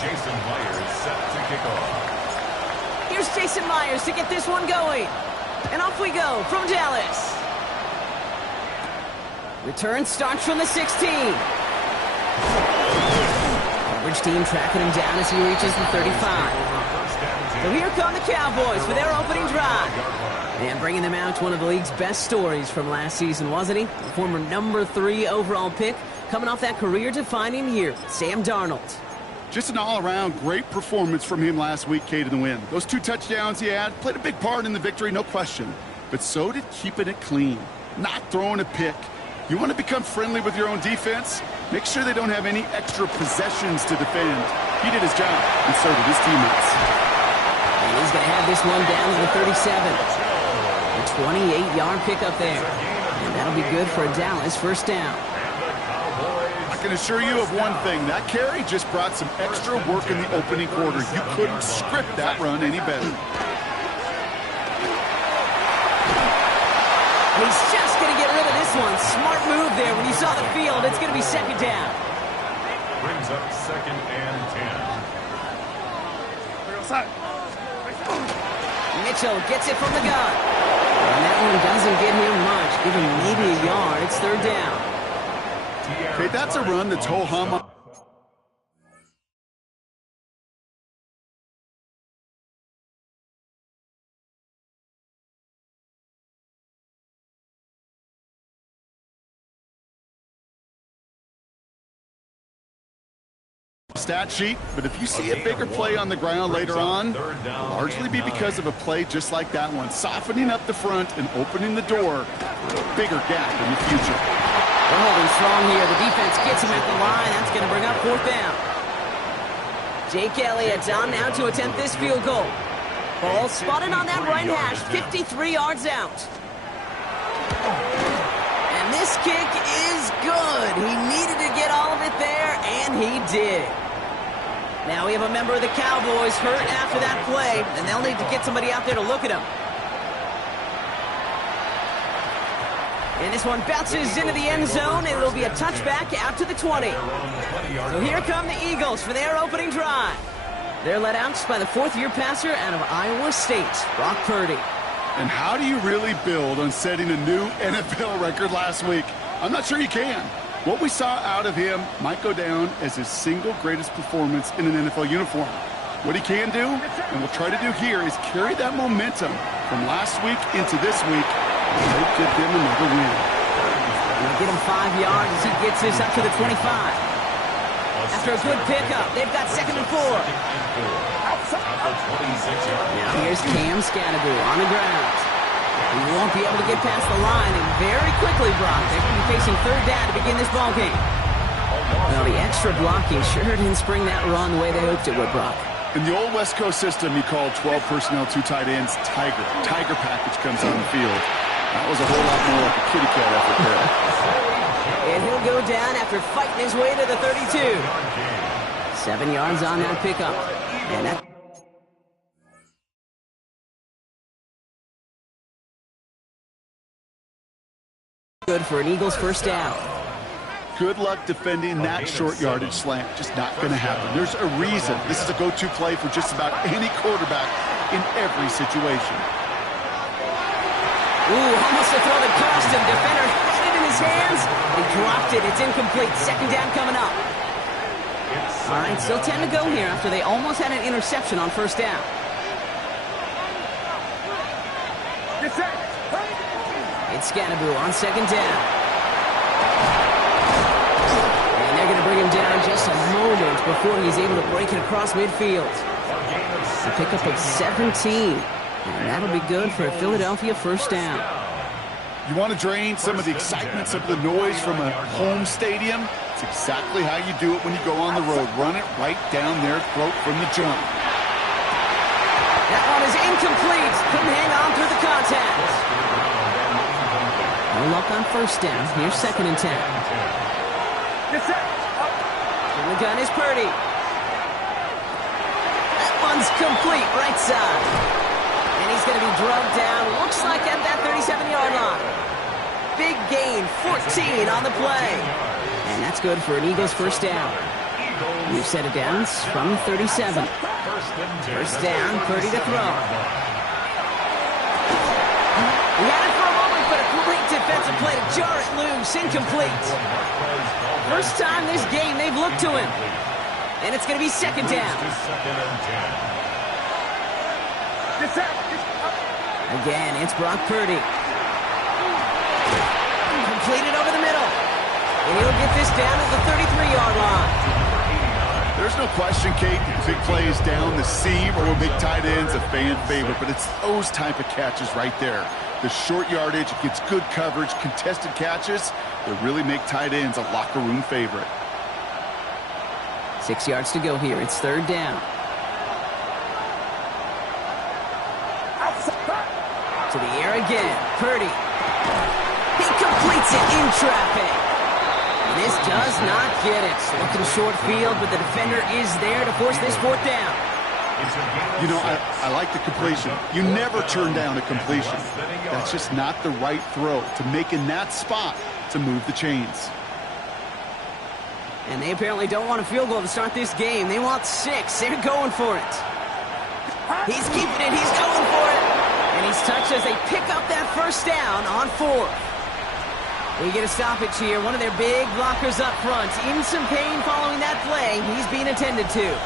Jason Myers set to kick off. Here's Jason Myers to get this one going. And off we go from Dallas. Return starts from the 16. Coverage team tracking him down as he reaches the 35. So here come the Cowboys for their opening drive. And bringing them out to one of the league's best stories from last season, wasn't he? The former number 3 overall pick, coming off that career-defining year, Sam Darnold. Just an all-around great performance from him last week, Kate, in the win. Those 2 touchdowns he had played a big part in the victory, no question. But so did keeping it clean, not throwing a pick. You want to become friendly with your own defense? Make sure they don't have any extra possessions to defend. He did his job, and so did his teammates. And he's going to have this one down to the 37. A 28-yard pickup there. And that'll be good for a Dallas first down. I can assure you of one thing. That carry just brought some extra work in the opening quarter. You couldn't script that run any better. He's just going to get rid of this one. Smart move there. When you saw the field, it's going to be second down. Brings up 2nd and 10. Mitchell gets it from the gun. And that one doesn't get him much. Give him maybe a yard. It's 3rd down. Okay, that's a run that's ho-hum. Stat sheet, but if you see a bigger play on the ground later on, it'll largely be because of a play just like that one, softening up the front and opening the door for a bigger gap in the future. They're holding strong here. The defense gets him at the line. That's going to bring up 4th down. Jake Elliott down now to attempt this field goal. Ball spotted on that right hash, 53 yards out. And this kick is good. He needed to get all of it there, and he did. Now we have a member of the Cowboys hurt after that play, and they'll need to get somebody out there to look at him. And this one bounces into the end zone, and it'll be a touchback out to the 20. So here come the Eagles for their opening drive. They're led out by the 4th-year passer out of Iowa State, Brock Purdy. And how do you really build on setting a new NFL record last week? I'm not sure you can. What we saw out of him might go down as his single greatest performance in an NFL uniform. What he can do, and we'll try to do here, is carry that momentum from last week into this week, and they'll give them another win. They'll get him 5 yards as he gets this up to the 25. After a good pickup, they've got 2nd and 4. Now here's Cam Scannaboo on the ground. He won't be able to get past the line, and very quickly, Brock, they're going to be facing 3rd down to begin this ballgame. Well, the extra blocking sure didn't spring that run the way they hoped it would, Brock. In the old West Coast system, you called 12 personnel, 2 tight ends, Tiger. Tiger package comes on the field. That was a whole lot more like a kitty cat effort there. And he'll go down after fighting his way to the 32. 7 yards on that pickup. And that good for an Eagles first down. Good luck defending that short yardage slant. Just not going to happen. There's a reason this is a go-to play for just about any quarterback in every situation. Ooh, almost a throw that cost him. Defender had it in his hands. He dropped it. It's incomplete. 2nd down coming up. All right, still 10 to go here after they almost had an interception on 1st down. It's Scannaboo on 2nd down. And they're going to bring him down just a moment before he's able to break it across midfield. A pickup of 17. And that'll be good for a Philadelphia first down. You want to drain some of the excitement, some of the noise from a home stadium? It's exactly how you do it when you go on the road. Run it right down their throat from the jump. That one is incomplete. Couldn't hang on through the contact. No luck on 1st down. Here's 2nd and 10. And the gun is Purdy. That one's complete, right side. And he's going to be drugged down, looks like at that 37-yard line. Big gain, 14 on the play. And that's good for an Eagles first down. New set of downs from 37. First down, Purdy to throw. He had it for a moment, but a great defensive play to jar it loose. Incomplete. First time this game they've looked to him. And it's going to be second down. Again, it's Brock Purdy. Completed over the middle. And he'll get this down at the 33-yard line. There's no question, Kate, that big plays down the seam or big tight ends a fan favorite, but it's those type of catches right there. The short yardage, it gets good coverage, contested catches that really make tight ends a locker room favorite. 6 yards to go here. It's third down. To the air again. Purdy. He completes it in traffic. And this does not get it. Looking short field, but the defender is there to force this fourth down. You know, I like the completion. You never turn down a completion. That's just not the right throw to make in that spot to move the chains. And they apparently don't want a field goal to start this game. They want 6. They're going for it. He's keeping it. He's going for it. And he's touched as they pick up that first down on 4th. We get a stoppage here. One of their big blockers up front. In some pain following that play. He's being attended to.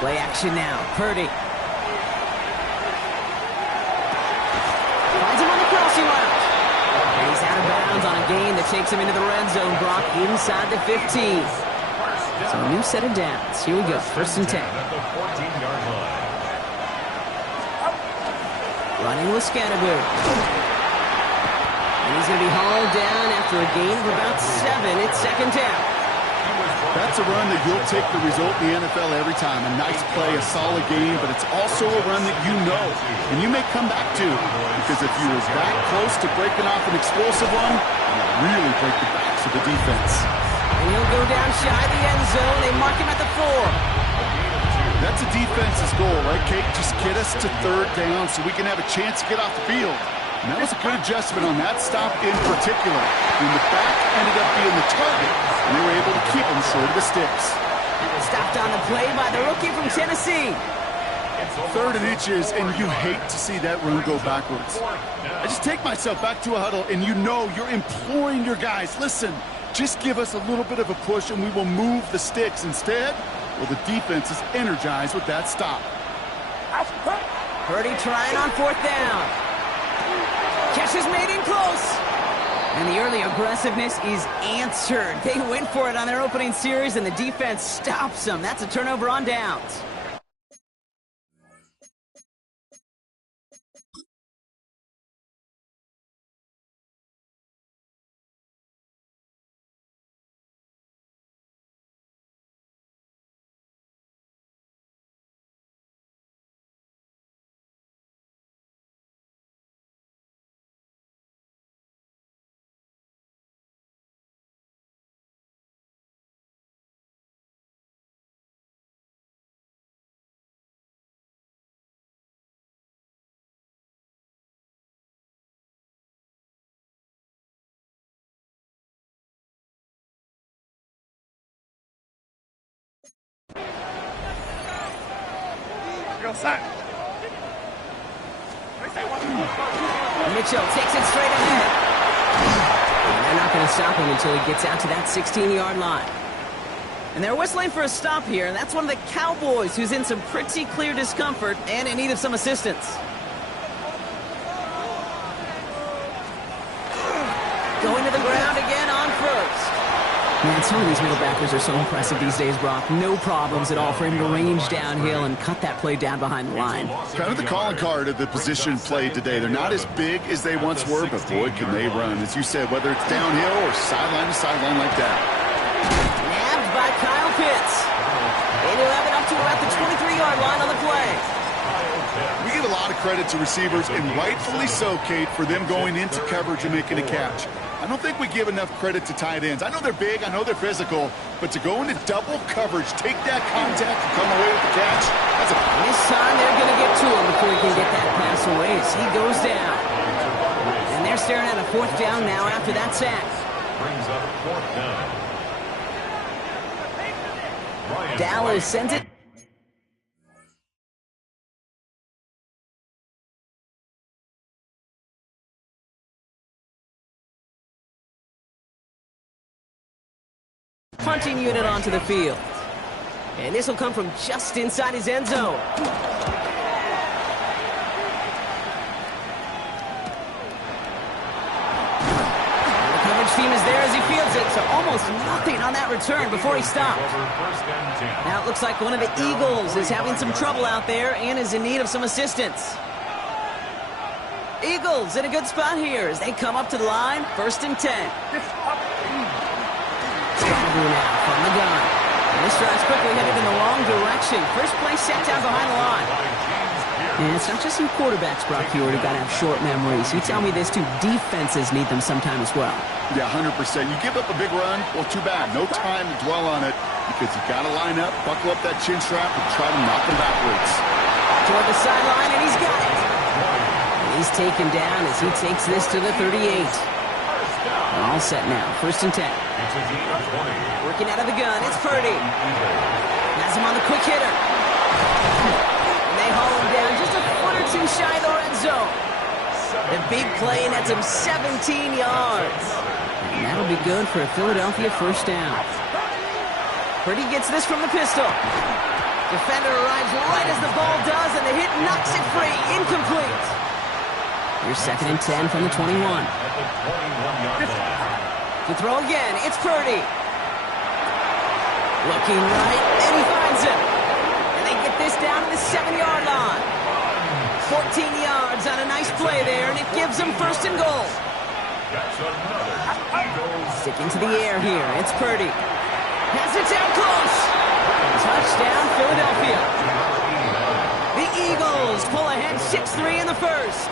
Play action now. Purdy. Finds him on the crossing route. And he's out of bounds on a gain that takes him into the red zone. Brock inside the 15. So a new set of downs. Here we go. First and 10. Running with Scatterbury. And he's going to be hauled down after a gain of about 7. It's second down. That's a run that you'll take the result in the NFL every time. A nice play, a solid game, but it's also a run that you know and you may come back to, because if you were that close to breaking off an explosive one, you really break the backs of the defense. And he'll go down shy of the end zone. They mark him at the 4. That's a defense's goal, right, Kate? Just get us to third down so we can have a chance to get off the field. And that was a good adjustment on that stop in particular. When the back ended up being the target, and they were able to keep him short of the sticks. Stopped on the play by the rookie from Tennessee. 3rd and inches, and you hate to see that run go backwards. I just take myself back to a huddle, and you know you're imploring your guys, listen, just give us a little bit of a push, and we will move the sticks. Instead, well, the defense is energized with that stop. Purdy trying on 4th down. Catch is made in close. And the early aggressiveness is answered. They went for it on their opening series, and the defense stops them. That's a turnover on downs. Mitchell takes it straight ahead. And they're not going to stop him until he gets out to that 16-yard line. And they're whistling for a stop here, and that's one of the Cowboys who's in some pretty clear discomfort and in need of some assistance. Going to the ground again on first. Man, some of these middle backers are so impressive these days, Brock. No problems at all for him to range downhill and cut that play down behind the line. Kind of the calling card of the position played today. They're not as big as they once were, but boy, can they run. As you said, whether it's downhill or sideline to sideline like that. Nabbed by Kyle Pitts. They do have it up to about the 23-yard line on the play. We give a lot of credit to receivers, and rightfully so, Kate, for them going into coverage and making a catch. I don't think we give enough credit to tight ends. I know they're big, I know they're physical, but to go into double coverage, take that contact and come away with the catch, that's a... This time they're going to get to him before he can get that pass away as he goes down. And they're staring at a 4th down now after that sack. Brings up 4th down. Dallas sends it. Punting unit onto the field. And this will come from just inside his end zone. The coverage team is there as he fields it, so almost nothing on that return before he stopped. Now it looks like one of the Eagles is having some trouble out there and is in need of some assistance. Eagles in a good spot here as they come up to the line, 1st and 10. Now from the gun. And this drive's quickly headed in the wrong direction. First play set down behind the line. And it's not just some quarterbacks, Brock, you already got to have short memories. You tell me this too, defenses need them sometime as well. Yeah, 100%. You give up a big run, well, too bad. No time to dwell on it because you got to line up, buckle up that chin strap, and try to knock them backwards. Toward the sideline, and he's got it. And he's taken down as he takes this to the 38. All set now, 1st and 10. Working out of the gun, it's Purdy. Has him on the quick hitter. And they haul him down just a foot or two shy of the red zone. The big play nets him 17 yards. And that'll be good for a Philadelphia 1st down. Purdy gets this from the pistol. Defender arrives right as the ball does, and the hit knocks it free. Incomplete. Here's 2nd and 10 from the 21. To throw again, it's Purdy. Looking right, and he finds him. And they get this down to the 7-yard line. 14 yards on a nice play there, and it gives them 1st and goal. Sticking to the air here, it's Purdy. Has it down close. Touchdown, Philadelphia. The Eagles pull ahead 6-3 in the 1st.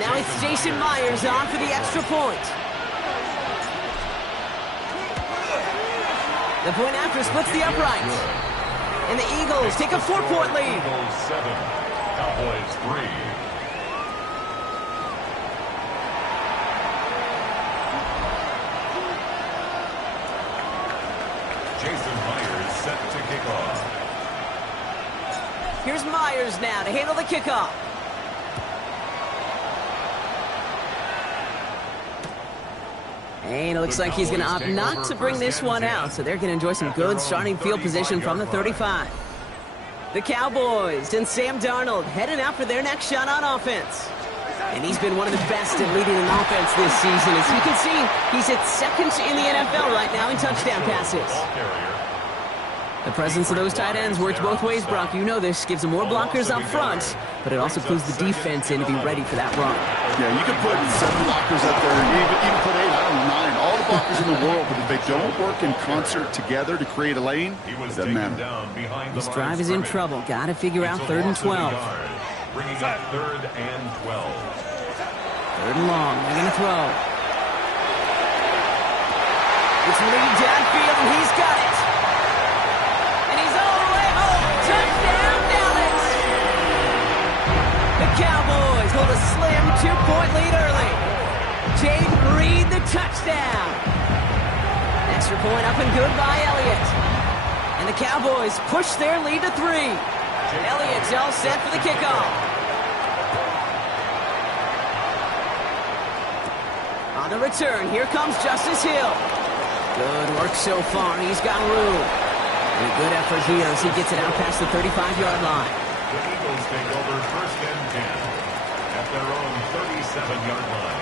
Now it's Jason Myers on for the extra point. The point after splits the uprights. And the Eagles take a 4-point lead. Eagles 7, Cowboys 3. Jason Myers set to kick off. Here's Myers now to handle the kickoff. And it looks like he's going to opt not to bring this one out, so they're going to enjoy some good starting field position from the 35. The Cowboys and Sam Darnold headed out for their next shot on offense. And he's been one of the best at leading an offense this season. As you can see, he's at 2nd in the NFL right now in touchdown passes. The presence of those tight ends works both ways, Brock. You know this. Gives them more blockers up front, but it also clues the defense in to be ready for that run. Yeah, you can put 7 blockers up there, even put 8, I don't know, 9, all the blockers in the world, but if they don't work in concert together to create a lane, it doesn't matter. This drive is in trouble. Got to figure out 3rd and 12. Bringing up 3rd and 12. 3rd and long. They're going to throw. It's lead downfield, and he's got it. And he's all the way home. Touchdown, Dallas. The Cowboys hold a slim 2-point lead early. Jaden Reed, the touchdown. Extra point up and good by Elliott. And the Cowboys push their lead to 3. Elliott's all set for the kickoff. On the return, here comes Justice Hill. Good work so far. He's got room. And a good effort here as he gets it out past the 35-yard line. The Eagles take over 1st and 10 at their own 37-yard line.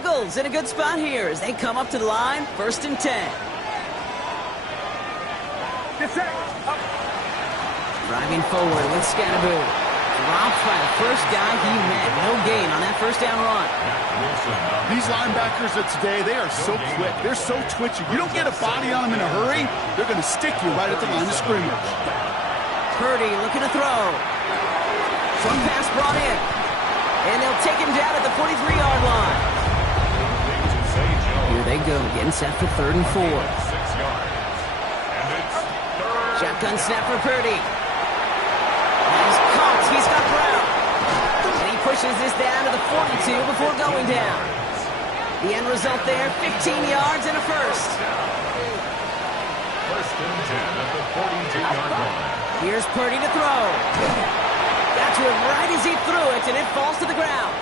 Eagles in a good spot here as they come up to the line, 1st and 10. Driving forward with Scatterboot. Dropped by the first guy he met. No gain on that first down run. These linebackers of today, they are so quick. They're so twitchy. You don't get a body on them in a hurry, they're going to stick you right at the line of scrimmage. Purdy looking to throw. Short pass brought in. And they'll take him down at the 43-yard line. Here they go, getting set for 3rd and 4. Shotgun snap for Purdy. He's caught. He's got Brown. And he pushes this down to the 42 before going down. The end result there, 15 yards and a first. 1st and 10 at the 42-yard line. Here's Purdy to throw. Got to him right as he threw it, and it falls to the ground.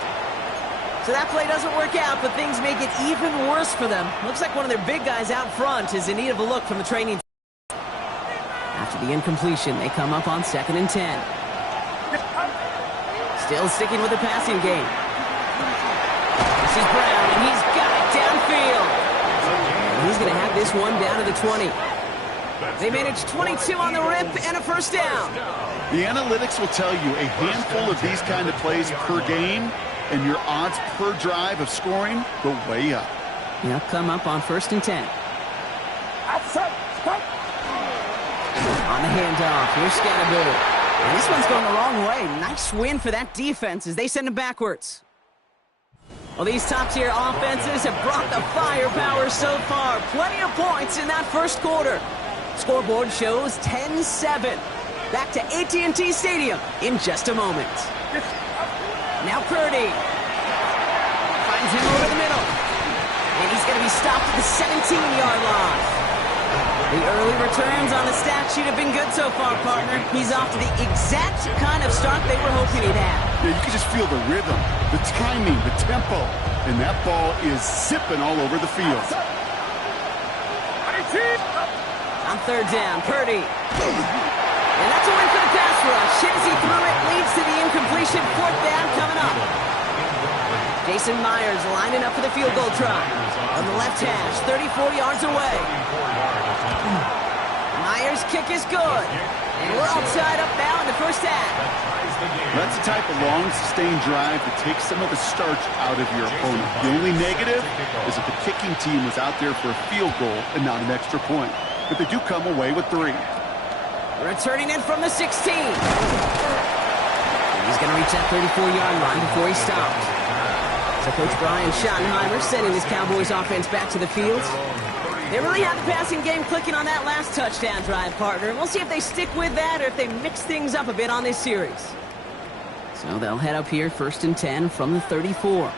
So that play doesn't work out, but things make it even worse for them. Looks like one of their big guys out front is in need of a look from the training. After the incompletion, they come up on 2nd and 10. Still sticking with the passing game. This is Brown, and he's got it downfield. And he's going to have this one down to the 20. They managed 22 on the rip and a first down. The analytics will tell you a handful of these kind of plays per game, and your odds per drive of scoring go way up. They'll come up on 1st and 10. On the handoff, here's Scatterboot. And this one's going the wrong way. Nice win for that defense as they send him backwards. Well, these top-tier offenses have brought the firepower so far. Plenty of points in that first quarter. Scoreboard shows 10-7. Back to AT&T Stadium in just a moment. Now Purdy finds him over the middle. And he's going to be stopped at the 17-yard line. The early returns on the stat sheet have been good so far, partner. He's off to the exact kind of start they were hoping he'd have. Yeah, you can just feel the rhythm, the timing, the tempo, and that ball is zipping all over the field. On 3rd down, Purdy. And that's a win for the pass rush. Hit as he threw it, leads to the incompletion. 4th down coming up. Jason Myers lining up for the field goal try. On the left hash, 34 yards away. Myers' kick is good. And we're all tied up now in the first half. That's the type of long, sustained drive that takes some of the starch out of your opponent. The only negative is that the kicking team was out there for a field goal and not an extra point. But they do come away with 3. Returning in from the 16. And he's going to reach that 34-yard line before he stops. So Coach Brian Schottenheimer sending this Cowboys offense back to the field. They really have the passing game clicking on that last touchdown drive, partner. We'll see if they stick with that or if they mix things up a bit on this series. So they'll head up here 1st and 10 from the 34.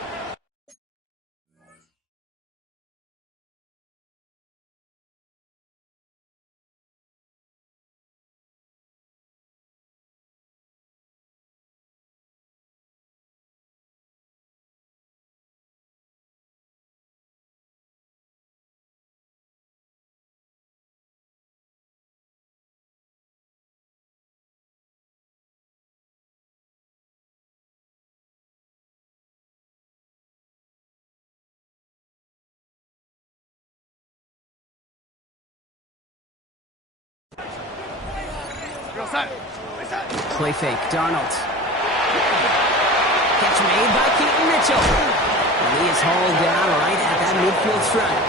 Play fake, Darnold. Catch made by Keaton Mitchell. And he is hauled down right at that midfield stripe.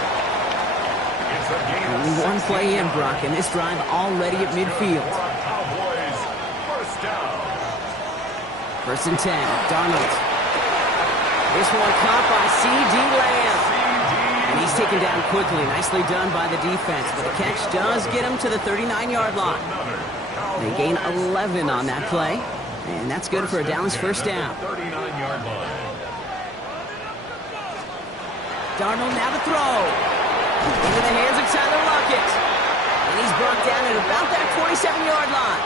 Only one play in, Brock, and this drive already at midfield. 1st and 10, Darnold. This one caught by C.D. Lamb. And he's taken down quickly. Nicely done by the defense, but the catch does get him to the 39-yard line. They gain 11 on that play, and that's good for a Dallas first down. Darnold now to throw. Into the hands of Tyler Lockett. And he's brought down at about that 27-yard line.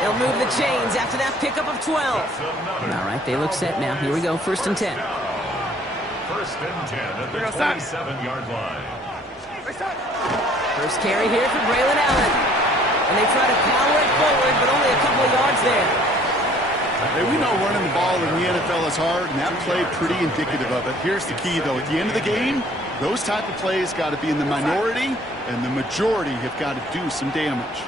They'll move the chains after that pickup of 12. All right, they look set now. Here we go, 1st and 10. 1st and 10 at the 27-yard line. First carry here for Braylon Allen. And they try to power it forward, but only a couple of yards there. Hey, we know running the ball in the NFL is hard, and that play pretty indicative of it. Here's the key, though. At the end of the game, those type of plays got to be in the minority, and the majority have got to do some damage.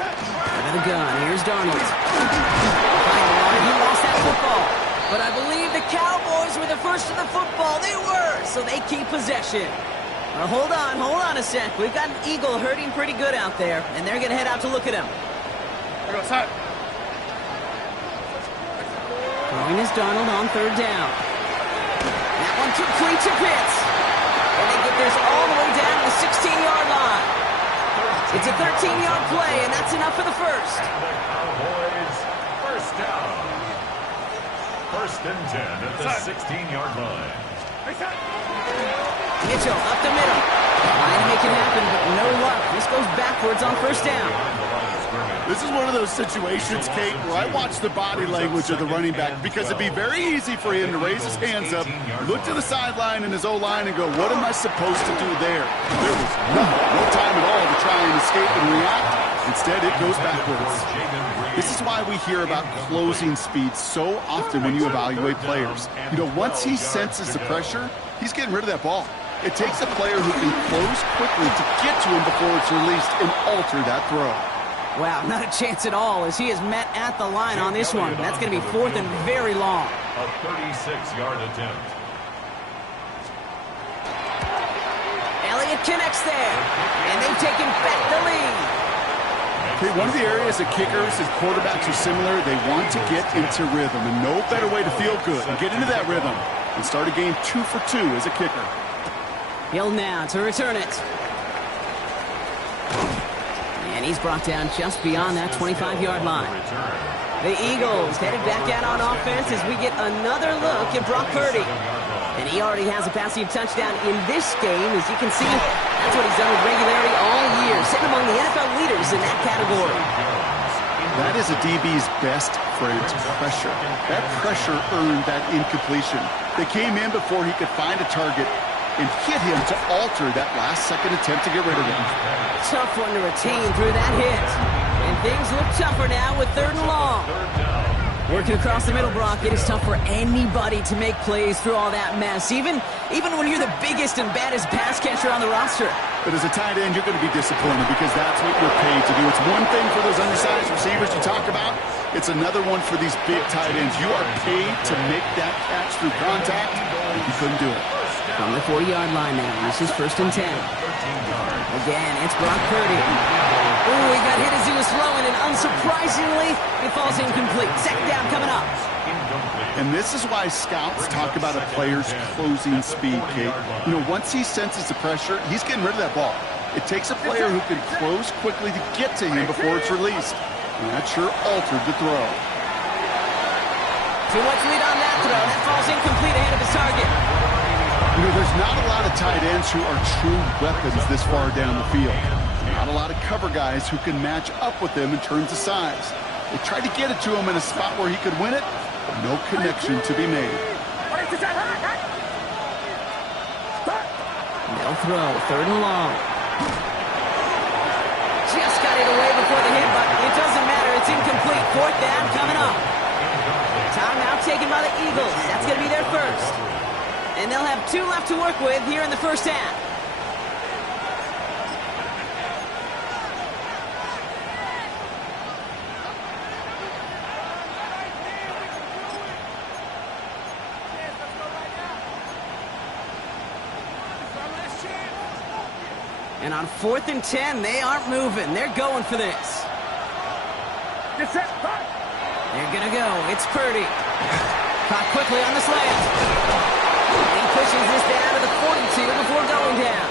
Out of the gun, here's Darnold. He lost that football. But I believe the Cowboys were the first to the football. They were, so they keep possession. Hold on a sec. We've got an Eagle hurting pretty good out there, and they're going to head out to look at him. Throwing is Darnold on third down. That one complete to Pitts. And they get this all the way down to the 16-yard line. It's a 13-yard play, and that's enough for the first. The Cowboys, first down. First and 10 at the 16-yard line. Mitchell up the middle. Trying to make it happen, but no luck. This goes backwards on first down. This is one of those situations, Kate, where I watch the body language of the running back because it'd be very easy for him to raise his hands up, look to the sideline in his O-line and go, what am I supposed to do there? There was no time at all to try and escape and react. Instead, it goes backwards. This is why we hear about closing speed so often when you evaluate players. You know, once he senses the pressure, he's getting rid of that ball. It takes a player who can close quickly to get to him before it's released and alter that throw. Wow, not a chance at all as he is met at the line on this one. That's going to be fourth and very long. A 36-yard attempt. Elliott connects there, and they've taken back the lead. Okay, one of the areas that kickers and quarterbacks are similar, they want to get into rhythm, and no better way to feel good and get into that rhythm and start a game 2 for 2 as a kicker. Hill now to return it. And he's brought down just beyond that 25-yard line. The Eagles headed back out on offense as we get another look at Brock Purdy. And he already has a passing touchdown in this game. As you can see, that's what he's done with regularity all year, sitting among the NFL leaders in that category. That is a DB's best phrase, pressure. That pressure earned that incompletion. They came in before he could find a target and hit him to alter that last-second attempt to get rid of him. Tough one to retain through that hit. And things look tougher now with third and long. Working across the middle, Brock, it is tough for anybody to make plays through all that mess, even when you're the biggest and baddest pass catcher on the roster. But as a tight end, you're going to be disappointed because that's what you're paid to do. It's one thing for those undersized receivers you talk about. It's another one for these big tight ends. You are paid to make that catch through contact, and you couldn't do it. From the 40-yard line now, this is first and 10. Again, it's Brock Purdy. Ooh, he got hit as he was throwing, and unsurprisingly, it falls incomplete. Second down coming up. And this is why scouts talk about a player's closing speed, Kate. You know, once he senses the pressure, he's getting rid of that ball. It takes a player who can close quickly to get to him before it's released. And that sure altered the throw. Too much lead on that throw. That falls incomplete ahead of his target. You know, there's not a lot of tight ends who are true weapons this far down the field. Not a lot of cover guys who can match up with them in terms of size. They tried to get it to him in a spot where he could win it, but no connection to be made. No throw, third and long. Just got it away before the hit, but it doesn't matter. It's incomplete. Fourth down coming up. Timeout taken by the Eagles. That's going to be their first. And they'll have 2 left to work with here in the first half. And on 4th and 10, they aren't moving. They're going for this. They're going to go. It's Purdy. Caught quickly on the slant. He pushes this down to the 42 before going down.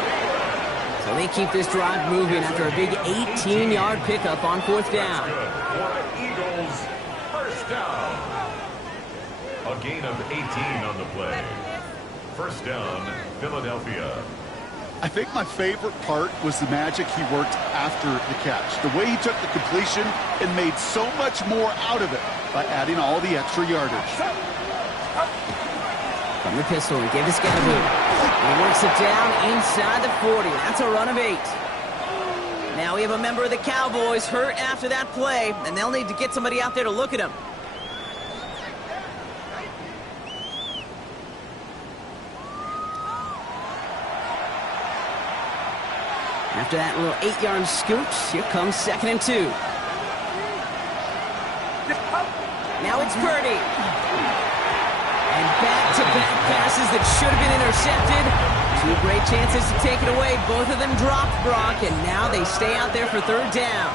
So they keep this drive moving after a big 18-yard pickup on 4th down. Eagles, first down. A gain of 18 on the play. First down, Philadelphia. I think my favorite part was the magic he worked after the catch. The way he took the completion and made so much more out of it by adding all the extra yardage. From the pistol, he gave this guy a boot. He works it down inside the 40. That's a run of 8. Now we have a member of the Cowboys hurt after that play, and they'll need to get somebody out there to look at him. After that little 8-yard scoot, here comes 2nd and 2. Now it's Purdy. And back-to-back passes that should have been intercepted. 2 great chances to take it away. Both of them dropped, Brock, and now they stay out there for 3rd down.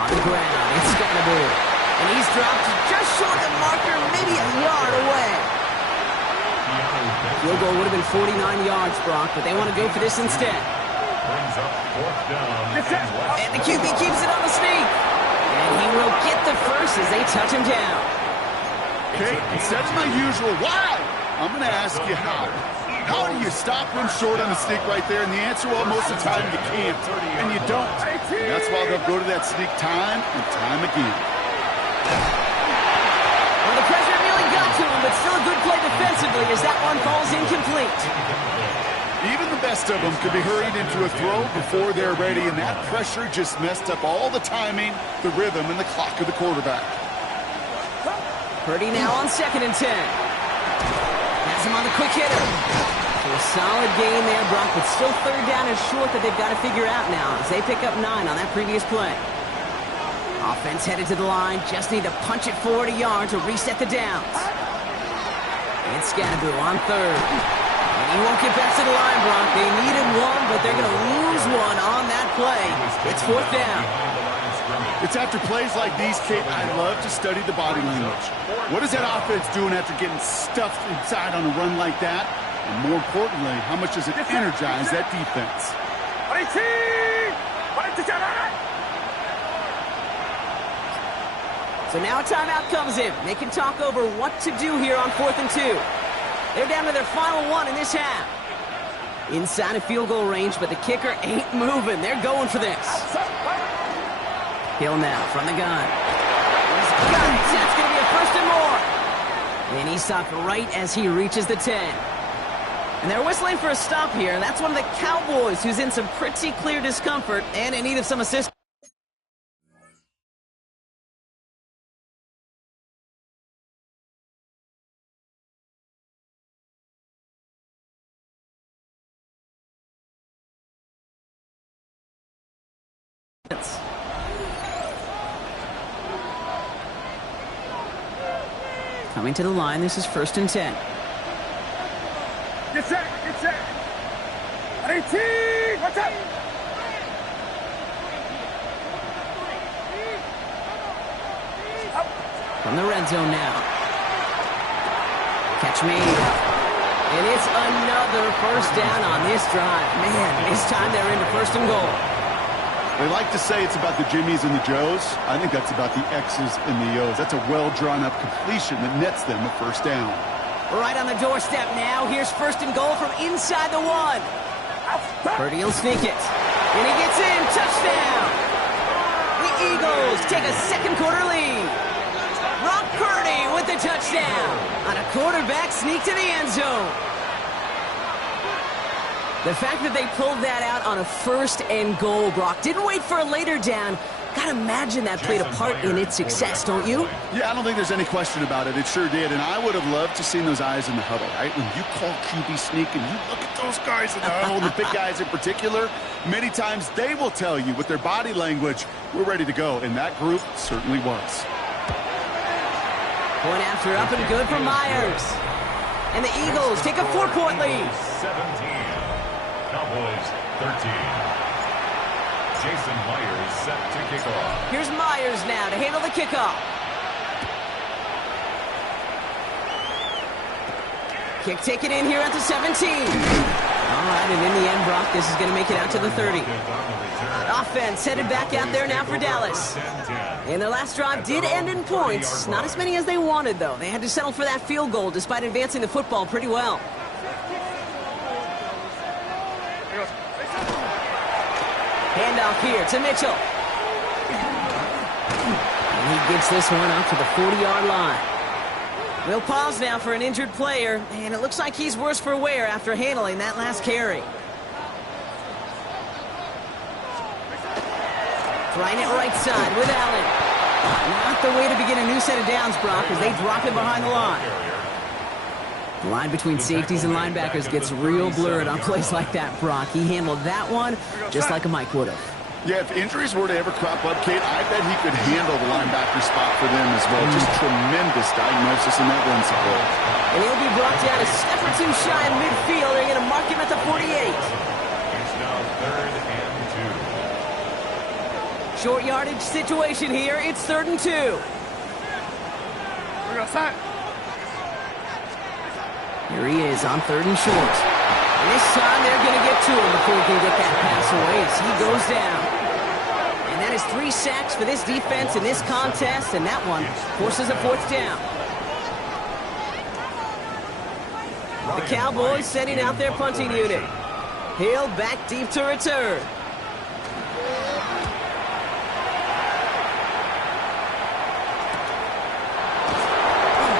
On the ground, it's Scannaboo. And he's dropped just short of the marker, maybe a yard away. Field goal would have been 49 yards, Brock, but they want to go for this instead. Brings up 4th down. And the QB keeps it on the sneak. And he will get the first as they touch him down. Okay, instead of my usual why, I'm going to ask you how. How do you stop him short on the sneak right there? And the answer, well, most of the time you can't, and you don't. And that's why they'll go to that sneak time and time again. Well, the pressure nearly got to him, but still a good play defensively as that one falls incomplete. Even the best of them could be hurried into a throw before they're ready, and that pressure just messed up all the timing, the rhythm, and the clock of the quarterback. Purdy now on 2nd and 10. Has him on the quick hitter. So a solid gain there, Brock, but still 3rd down is short that they've got to figure out now as they pick up 9 on that previous play. Offense headed to the line, just need to punch it forward a yard to reset the downs. It's Scannaboo on 3rd. And he won't get back to the line, Brock. They needed 1, but they're going to lose 1 on that play. It's 4th down. It's after plays like these, Kate, I love to study the body language. What is that offense doing after getting stuffed inside on a run like that? And more importantly, how much does it energize that defense? So now a timeout comes in. They can talk over what to do here on 4th and 2. They're down to their final 1 in this half. Inside of field goal range, but the kicker ain't moving. They're going for this. Hill now from the gun. He's got it. That's going to be a 1st and more. And he stopped right as he reaches the 10. And they're whistling for a stop here. That's one of the Cowboys who's in some pretty clear discomfort and in need of some assistance. Coming to the line, this is 1st and 10. Get set, get set. 18, what's up? From the red zone now. Catch me. And it's another 1st down on this drive. Man, this time they're into 1st and goal. They like to say it's about the Jimmies and the Joes. I think that's about the X's and the O's. That's a well-drawn-up completion that nets them a 1st down. Right on the doorstep now. Here's 1st and goal from inside the 1. Purdy will sneak it. And he gets in. Touchdown. The Eagles take a 2nd quarter lead. Brock Purdy with the touchdown on a quarterback sneak to the end zone. The fact that they pulled that out on a 1st and goal, Brock, didn't wait for a later down. Gotta imagine that played a part in its success, don't you? Yeah, I don't think there's any question about it. It sure did, and I would have loved to seen those eyes in the huddle, right? When you call QB sneak and you look at those guys in the huddle, the big guys in particular, many times they will tell you with their body language, we're ready to go, and that group certainly was. Point after up and good for Myers. And the Eagles take a 4-point lead. 17. Cowboys 13. Jason Myers set to kick off. Here's Myers now to handle the kickoff. Kick taken in here at the 17. All right, and in the end, Brock, this is going to make it out to the 30. Offense headed back out there now for Dallas. And their last drive did end in points. Not as many as they wanted, though. They had to settle for that field goal despite advancing the football pretty well. Handoff here to Mitchell. And he gets this one up to the 40-yard line. We'll pause now for an injured player, and it looks like he's worse for wear after handling that last carry. Trying it right side with Allen. Not the way to begin a new set of downs, Brock, as they drop him behind the line. The line between safeties and linebackers gets real blurred on plays like that, Brock. He handled that one just like a Mike would have. Yeah, if injuries were to ever crop up, Kate, I bet he could handle the linebacker spot for them as well. Just tremendous diagnosis in that run support. And he'll be brought down a step or two shy in midfield. They're going to mark him at the 48. It's now 3rd and 2. Short yardage situation here. It's 3rd and 2. Here he is on 3rd and short. And this time they're going to get to him before he can get that pass away as he goes down. And that is 3 sacks for this defense in this contest, and that one forces a 4th down. The Cowboys sending out their punting unit. Hill back deep to return.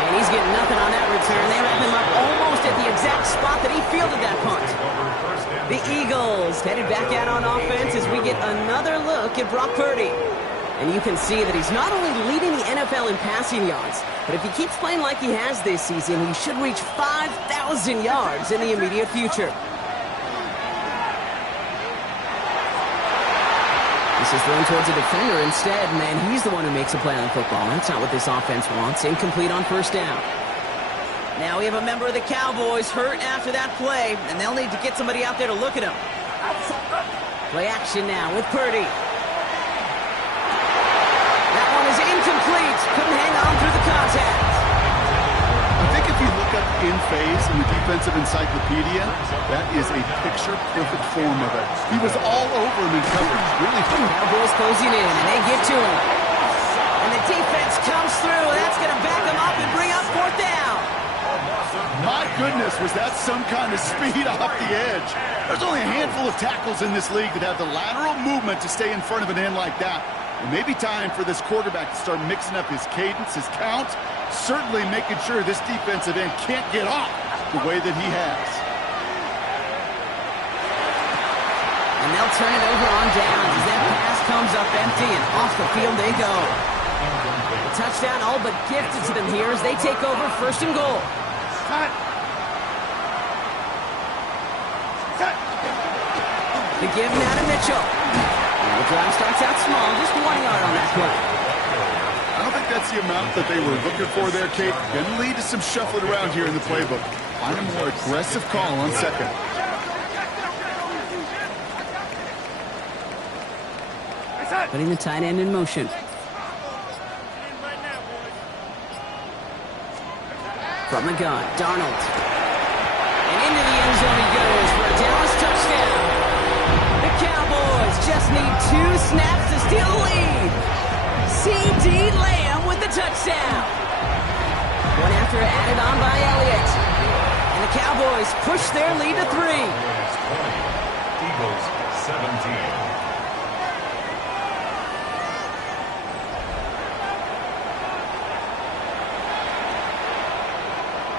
And he's getting nothing on that return. They wrap him up almost at the exact spot that he fielded that punt. The Eagles headed back out on offense as we get another look at Brock Purdy. And you can see that he's not only leading the NFL in passing yards, but if he keeps playing like he has this season, he should reach 5,000 yards in the immediate future. This is thrown towards a defender instead, man. He's the one who makes a play on football. That's not what this offense wants. Incomplete on 1st down. Now we have a member of the Cowboys hurt after that play, and they'll need to get somebody out there to look at him. Play action now with Purdy. That one is incomplete. Couldn't hang on through the contact. I think if you look up in phase in the defensive encyclopedia, that is a picture-perfect form of it. He was all over him in coverage. Really fun. Cowboys closing in, and they get to him. And the defense comes through. That's going to back him up and bring up 4th down. My goodness, was that some kind of speed off the edge. There's only a handful of tackles in this league that have the lateral movement to stay in front of an end like that. It may be time for this quarterback to start mixing up his cadence, his count, certainly making sure this defensive end can't get off the way that he has. And they'll turn it over on downs as that pass comes up empty, and off the field they go. The touchdown all but gifted to them here as they take over 1st and goal. The give now to Mitchell. And the drive starts out small, just 1 yard on that play. I don't think that's the amount that they were looking for there, Kate. Going to lead to some shuffling around here in the playbook. Find a more aggressive call on 2nd. Putting the tight end in motion. From the gun, Darnold. And into the end zone he goes for a Dallas touchdown. The Cowboys just need 2 snaps to steal the lead. C.D. Lamb with the touchdown. One after added on by Elliott. And the Cowboys push their lead to 3. Eagles 17.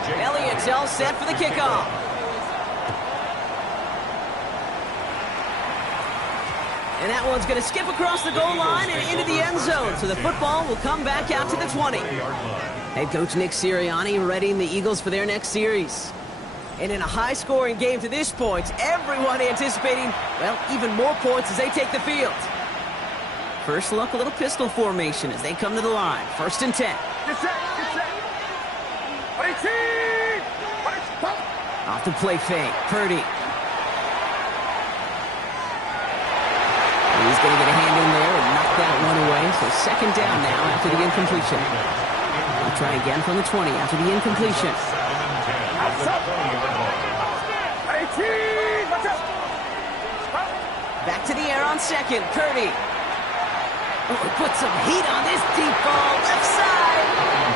Elliott's all set for the kickoff. And that one's going to skip across the goal line and into the end zone. So the football will come back out to the 20. Head coach Nick Sirianni readying the Eagles for their next series. And in a high-scoring game to this point, everyone anticipating, well, even more points as they take the field. First look, a little pistol formation as they come to the line. 1st and 10. Off the play fake, Purdy. He's going to get a hand in there and knock that one away. So 2nd down now after the incompletion. I'll try again from the 20 after the incompletion. Back to the air on 2nd, Purdy. Oh, put some heat on this deep ball, left side.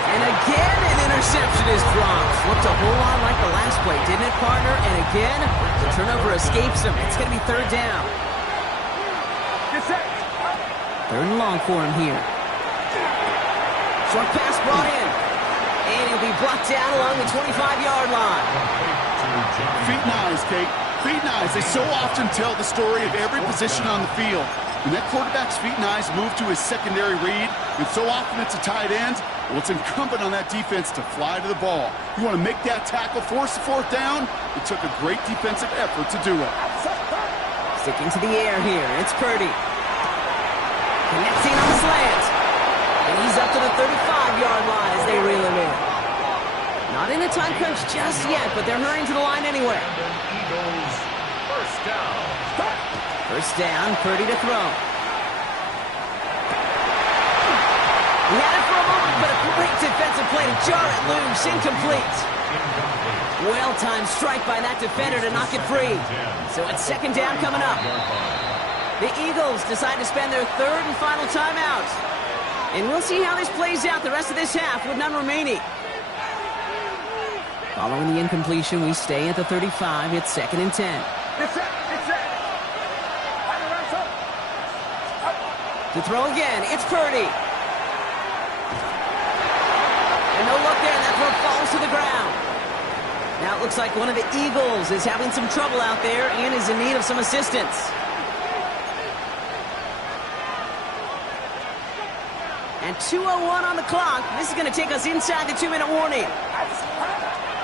And again, an interception is dropped. Looked a whole lot like the last play, didn't it, partner? And again, the turnover escapes him. It's going to be 3rd down. 3rd and long for him here. Short pass brought in. And he'll be blocked down along the 25-yard line. Feet and eyes, Kate. Feet and eyes. They so often tell the story of every position on the field. When that quarterback's feet and eyes move to his secondary read, and so often it's a tight end, well, it's incumbent on that defense to fly to the ball. You want to make that tackle, force the fourth down? It took a great defensive effort to do it. Sticking to the air here. It's Purdy. Connecting on the slant. And he's up to the 35-yard line as they reel him in. Not in a time crunch just yet, but they're hurrying to the line anyway. Eagles, first down. First down, Purdy to throw. He had it for a moment, but a great defensive play to jar it loose. Incomplete. Well-timed strike by that defender to knock it free. So it's second down coming up. The Eagles decide to spend their third and final timeout. And we'll see how this plays out the rest of this half with none remaining. Following the incompletion, we stay at the 35. It's second and 10. To throw again, it's Purdy. And no look there, and that throw falls to the ground. Now it looks like one of the Eagles is having some trouble out there and is in need of some assistance. And 2:01 on the clock. This is going to take us inside the 2-minute warning.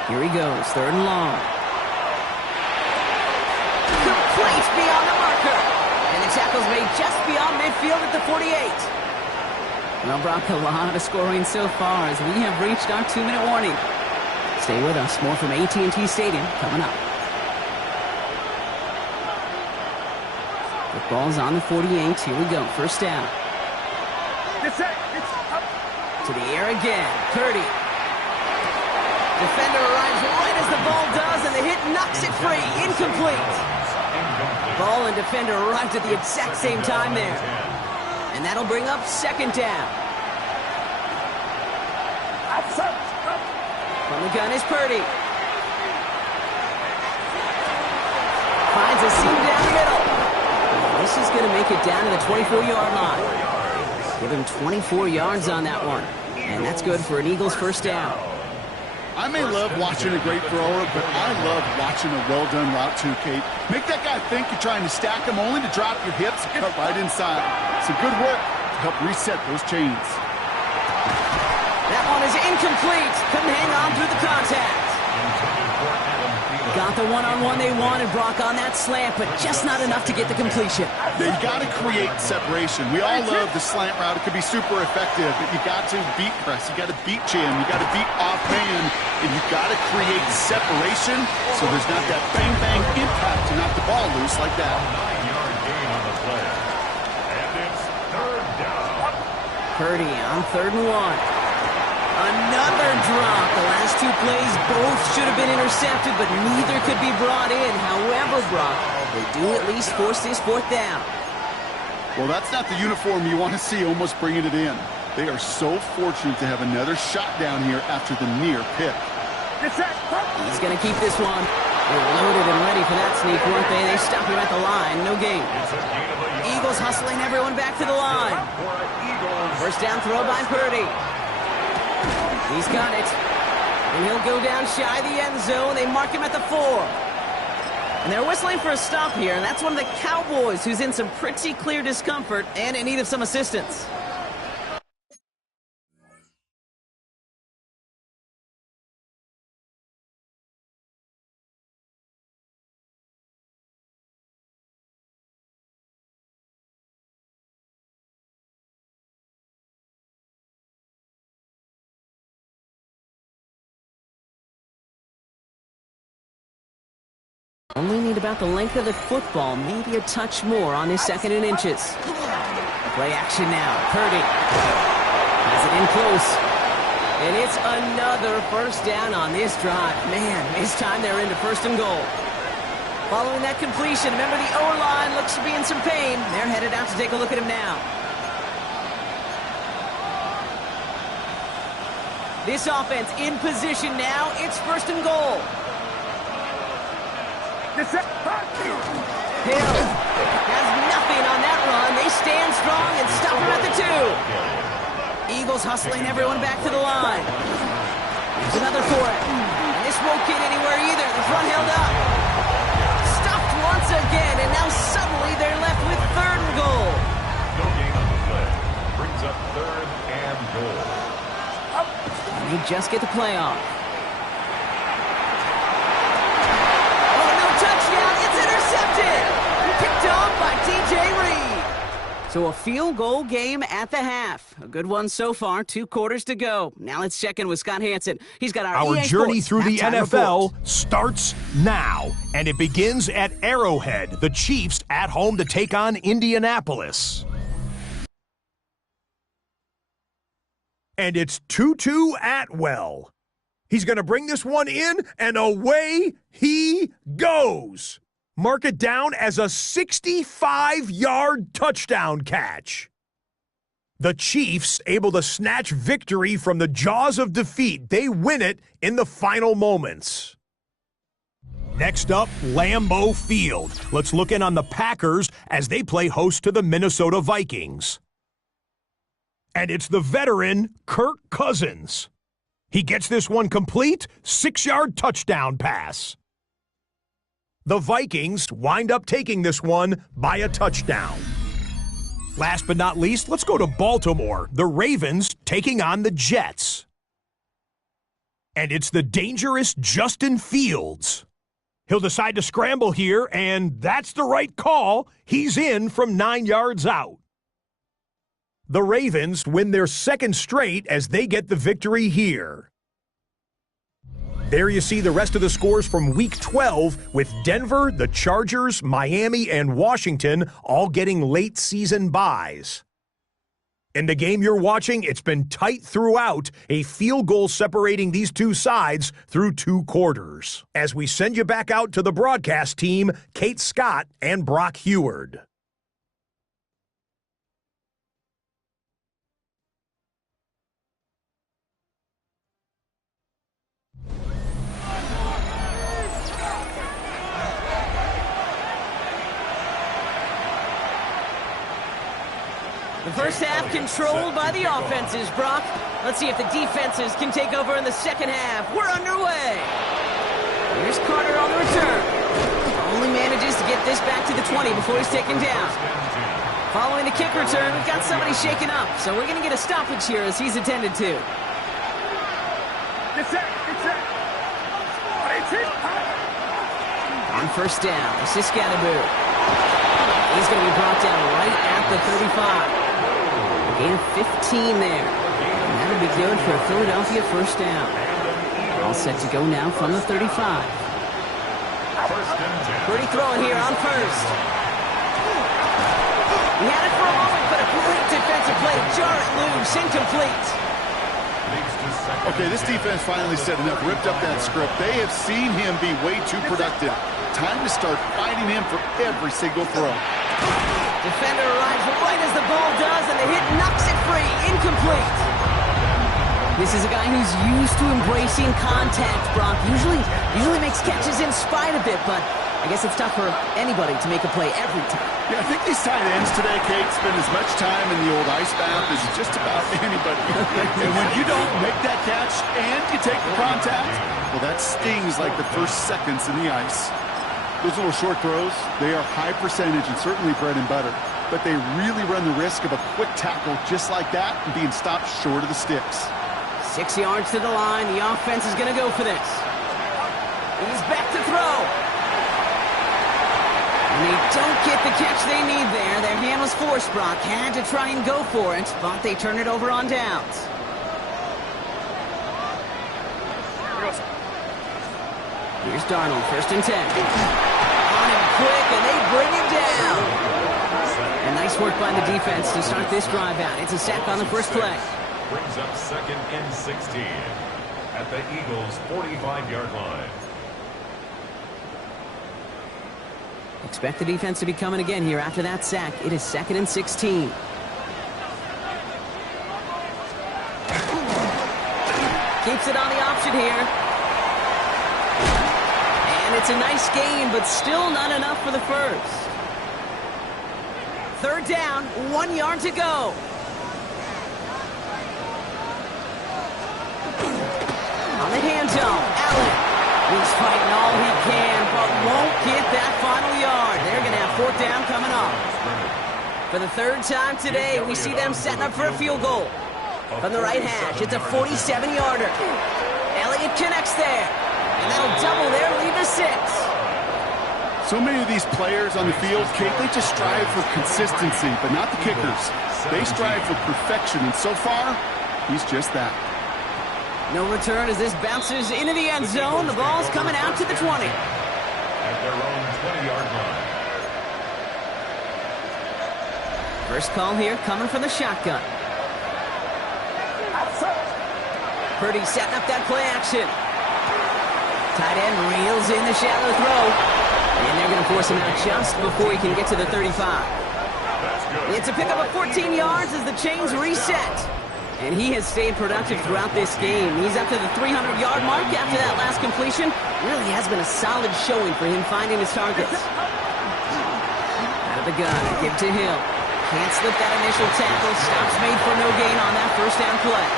Here he goes, third and long. Complete beyond the marker. And the tackle's made just beyond midfield at the 48. Well, Brock, a lot of scoring so far as we have reached our 2-minute warning. Stay with us. More from AT&T Stadium coming up. Football's on the 48. Here we go. First down. To the air again. Purdy. Defender arrives right as the ball does, and the hit knocks it free. Incomplete. Ball and defender arrived at the exact same time there. And that'll bring up second down. From the gun is Purdy. Finds a seam down the middle. This is going to make it down to the 24-yard line. Give him 24 yards on that one. And that's good for an Eagles first down. I may love watching a great thrower, but I love watching a well-done route too, Kate. Make that guy think you're trying to stack him only to drop your hips and cut right inside. Some good work to help reset those chains. That one is incomplete. Couldn't hang on through the contact. Got the one-on-one they wanted, Brock, on that slant, but just not enough to get the completion. You got to create separation. We all love the slant route. It could be super effective, but you got to beat press. You got to beat jam. You got to beat off man, and you got to create separation so there's not that bang-bang impact to knock the ball loose like that. 9-yard gain on the play. And it's third down. Purdy on third and one. Another drop. The last two plays both should have been intercepted, but neither could be brought in. However, Brock, they do at least force this fourth down. Well, that's not the uniform you want to see almost bringing it in. They are so fortunate to have another shot down here after the near pick. He's going to keep this one. They were loaded and ready for that sneak, weren't they? They stop him at the line. No gain. Eagles hustling everyone back to the line. First down throw by Purdy. He's got it. And he'll go down shy of the end zone. They mark him at the 4. And they're whistling for a stop here, and that's one of the Cowboys who's in some pretty clear discomfort and in need of some assistance. Only need about the length of the football, maybe a touch more on his second and inches. Play action now. Purdy has it in close. And it's another first down on this drive. Man, this time they're into first and goal. Following that completion, remember the O-line looks to be in some pain. They're headed out to take a look at him now. This offense in position now. It's first and goal. Hill has nothing on that run. They stand strong and stop him at the 2. Eagles hustling everyone back to the line. There's another for it. And this won't get anywhere either. The front held up. Stopped once again, and now suddenly they're left with third and goal. up 3rd and goal. He just get the play off. Oh, no touchdown. It's intercepted. Picked off by DJ Reed. So a field goal game at the half. A good one so far. 2 quarters to go. Now let's check in with Scott Hansen. He's got our EA journey Sports through the halftime NFL report. starts now, and it begins at Arrowhead. The Chiefs at home to take on Indianapolis. And it's Tutu Atwell. He's going to bring this one in, and away he goes. Mark it down as a 65-yard touchdown catch. The Chiefs able to snatch victory from the jaws of defeat. They win it in the final moments. Next up, Lambeau Field. Let's look in on the Packers as they play host to the Minnesota Vikings. And it's the veteran Kirk Cousins. He gets this one complete, 6-yard touchdown pass. The Vikings wind up taking this one by a touchdown. Last but not least, let's go to Baltimore. The Ravens taking on the Jets. And it's the dangerous Justin Fields. He'll decide to scramble here, and that's the right call. He's in from 9 yards out. The Ravens win their 2nd straight as they get the victory here. There you see the rest of the scores from Week 12 with Denver, the Chargers, Miami, and Washington all getting late season byes. In the game you're watching, it's been tight throughout, a field goal separating these two sides through 2 quarters. As we send you back out to the broadcast team, Kate Scott and Brock Heward. The first half controlled by the offenses, Brock. Let's see if the defenses can take over in the second half. We're underway. Here's Carter on the return. Only manages to get this back to the 20 before he's taken down. Following the kick return, we've got somebody shaken up, so we're going to get a stoppage here as he's attended to. On first down, this is Scatterboo. He's going to be brought down right at the 35. Gain of 15 there. And that'll be good for a Philadelphia first down. All set to go now from the 35. Pretty throwing here on first. He had it for a moment, but a great defensive play to jar it loose. Incomplete. Okay, this defense finally said enough, ripped up that script. They have seen him be way too productive. Time to start fighting him for every single throw. Defender arrives right as the ball does, and the hit knocks it free. Incomplete. This is a guy who's used to embracing contact, Brock. Usually makes catches in spite of it, but I guess it's tough for anybody to make a play every time. Yeah, I think these tight ends today, Kate, spend as much time in the old ice bath as just about anybody. And when you don't make that catch and you take the contact, well, that stings like the first seconds in the ice. Those little short throws, they are high percentage and certainly bread and butter. But they really run the risk of a quick tackle just like that and being stopped short of the sticks. 6 yards to the line. The offense is going to go for this. He's back to throw. And they don't get the catch they need there. Their hand was forced, Brock. Had to try and go for it, but they turn it over on downs. Here's Darnold, 1st and 10. On him quick, and they bring him down. And nice work by the defense to start this drive out. It's a sack on the first play. Brings up 2nd and 16 at the Eagles' 45-yard line. Expect the defense to be coming again here after that sack. It is 2nd and 16. Keeps it on the option here. And it's a nice gain, but still not enough for the first. 3rd down, 1 yard to go. On the hands-on, Allen. He's fighting all he can, but won't get that final yard. They're going to have 4th down coming up. For the third time today, we see them setting up for a field goal. From the right hash, it's a 47-yarder. Elliott connects there. And that'll double their lead to 6. So many of these players on the field, Kate, they just strive for consistency, but not the kickers. They strive for perfection, and so far, he's just that. No return as this bounces into the end zone. The ball's coming out to the 20. At their own 20-yard line. First call here coming from the shotgun. Purdy setting up that play action. Tight end reels in the shallow throw. And they're going to force him out just before he can get to the 35. It's a pickup of 14 yards as the chains reset. And he has stayed productive throughout this game. He's up to the 300-yard mark after that last completion. Really has been a solid showing for him finding his targets. Out of the gun, give to Hill. Can't slip that initial tackle. Stops made for no gain on that first down play.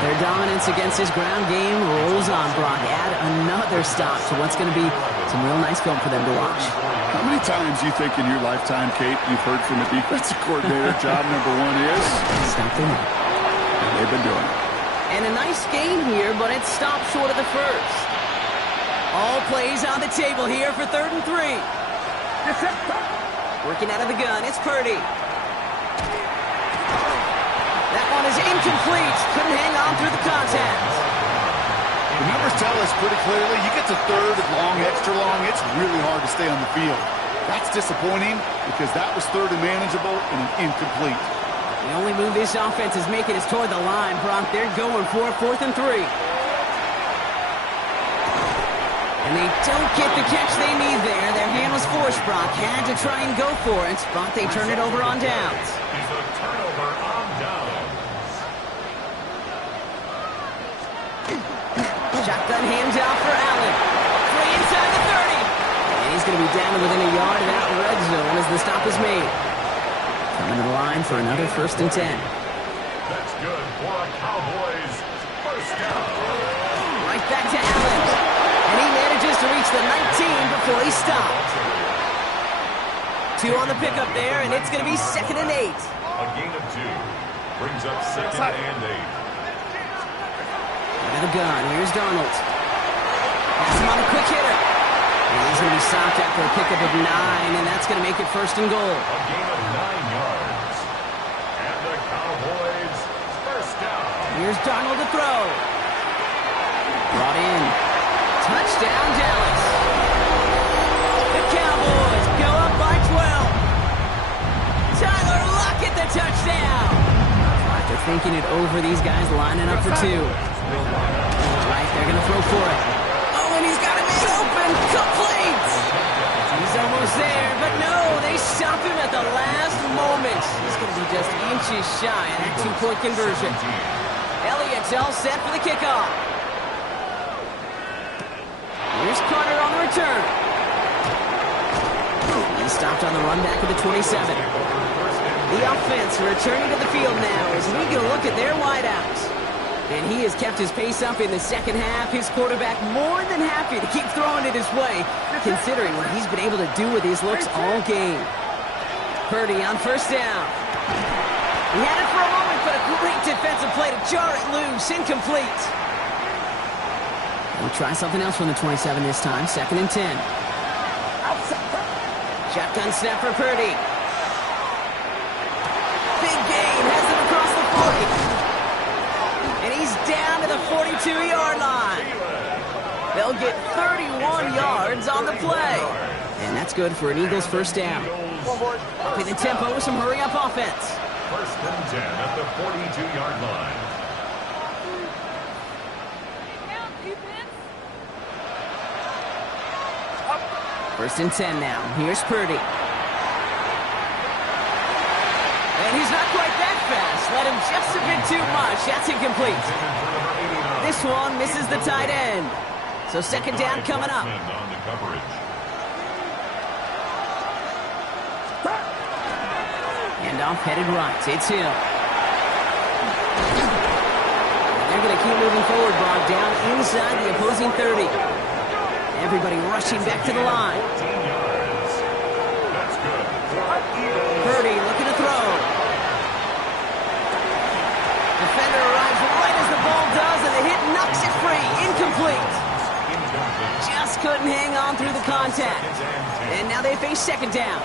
Their dominance against his ground game rolls on, Brock. Add another stop to what's going to be some real nice film for them to watch. How many times do you think in your lifetime, Kate, you've heard from a defensive coordinator, job number one is? Stop the run. And they've been doing it. And a nice gain here, but it's stopped short of the first. All plays on the table here for 3rd and 3. Working out of the gun, it's Purdy. That one is incomplete. Couldn't hang on through the contact. The numbers tell us pretty clearly, you get to 3rd and long, extra long, it's really hard to stay on the field. That's disappointing because that was 3rd and manageable and an incomplete. The only move this offense is making is toward the line, Brock. They're going for 4th and 3. And they don't get the catch they need there. Their hand was forced, Brock. Had to try and go for it, but they turn it over on downs. Is a turnover on downs. Shotgun handoff for Allen. Free inside the 30. And he's going to be down within a yard of that red zone as the stop is made. Coming to the line for another 1st and 10. That's good for a Cowboys first down. Right back to Allen. And he manages to reach the 19 before he stopped. 2 on the pickup there, and it's going to be 2nd and 8. A gain of 2 brings up 2nd and 8. Out of the gun, here's Darnold. Pass him on a quick hitter. And he's going to be stopped after a pickup of 9, and that's going to make it 1st and goal. A gain of 9 yards. And the Cowboys first down. Here's Darnold to throw. Brought in. Touchdown, Dallas. The Cowboys go up by 12. Tyler Lockett, the touchdown. After thinking it over, these guys lining up for 2. Right, they're going to throw for it. Oh, and he's got a man open. Complete. He's almost there, but no, they stop him at the last moment. He's going to be just inches shy of that 2-point conversion. Elliott's all set for the kickoff. Here's Carter on the return. He's stopped on the run back of the 27. The offense returning to the field now as we get a look at their wideouts. And he has kept his pace up in the second half. His quarterback more than happy to keep throwing it his way, considering what he's been able to do with his looks all game. Purdy on 1st down. He had it for a moment, but a great defensive play to jar it loose. Incomplete. We'll try something else from the 27 this time. 2nd and 10. Shotgun snap for Purdy. Big gain, has it across the 40. And he's down to the 42-yard line. They'll get 31 yards on the play. And that's good for an Eagles first down. Upping the tempo with some hurry-up offense. 1st and 10 at the 42-yard line. First and 10 now. Here's Purdy. And he's not quite that fast. Let him just a bit too much. That's incomplete. This one misses the tight end. So 2nd down coming up. On the coverage. Handoff headed right. It's Hill. They're going to keep moving forward, Brock, down inside the opposing 30. Everybody rushing back to the line. 14 yards. That's good for a Purdy looking to throw. Defender arrives right as the ball does, and the hit knocks it free. Incomplete. Just couldn't hang on through the contact. And now they face second down.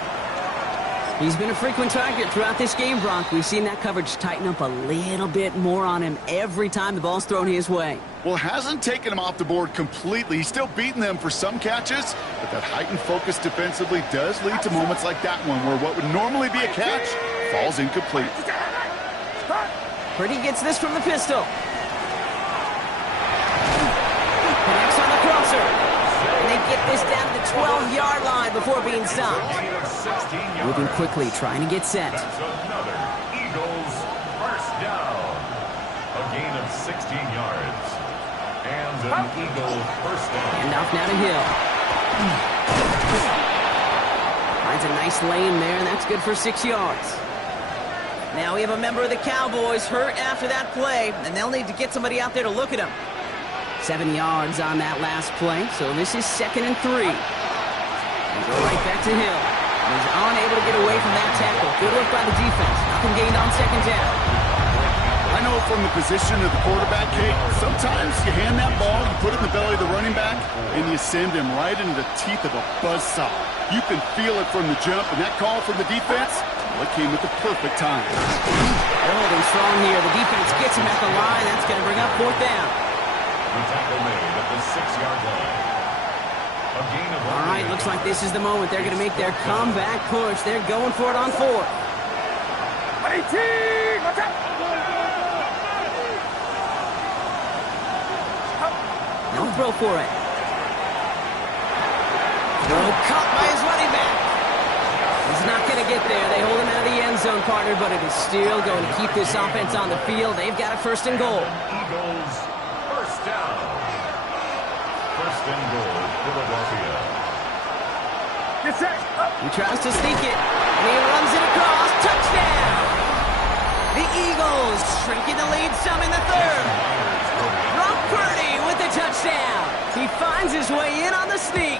He's been a frequent target throughout this game, Brock. We've seen that coverage tighten up a little bit more on him every time the ball's thrown his way. Well, hasn't taken him off the board completely. He's still beating them for some catches, but that heightened focus defensively does lead to moments like that one where what would normally be a catch falls incomplete. Purdy gets this from the pistol. Connects on the crosser. And they get this down to the 12-yard line before being stopped. Moving quickly, trying to get set. That's another Eagles first down. A gain of 16 yards. And an Eagle first down. And off now to Hill. Finds a nice lane there, and that's good for 6 yards. Now we have a member of the Cowboys hurt after that play, and they'll need to get somebody out there to look at him. 7 yards on that last play, so this is 2nd and 3. And go right back to Hill. He's unable to get away from that tackle. Good work by the defense. Nothing gained on second down. I know from the position of the quarterback, Kate, sometimes you hand that ball, you put it in the belly of the running back, and you send him right into the teeth of a buzzsaw. You can feel it from the jump, and that call from the defense, well, it came at the perfect time. They're holding strong here. The defense gets him at the line. That's going to bring up 4th down. The tackle made at the 6-yard line. All right, looks like this is the moment. They're going to make their comeback push. They're going for it on 4th. No throw for it. Throw caught by his running back. He's not going to get there. They hold him out of the end zone, partner, but it is still going to keep this offense on the field. They've got a 1st and goal. Eagles first down. 1st and goal, Philadelphia. He tries to sneak it, and he runs it across. Touchdown! The Eagles shrinking the lead some in the 3rd. Brock Purdy with the touchdown. He finds his way in on the sneak.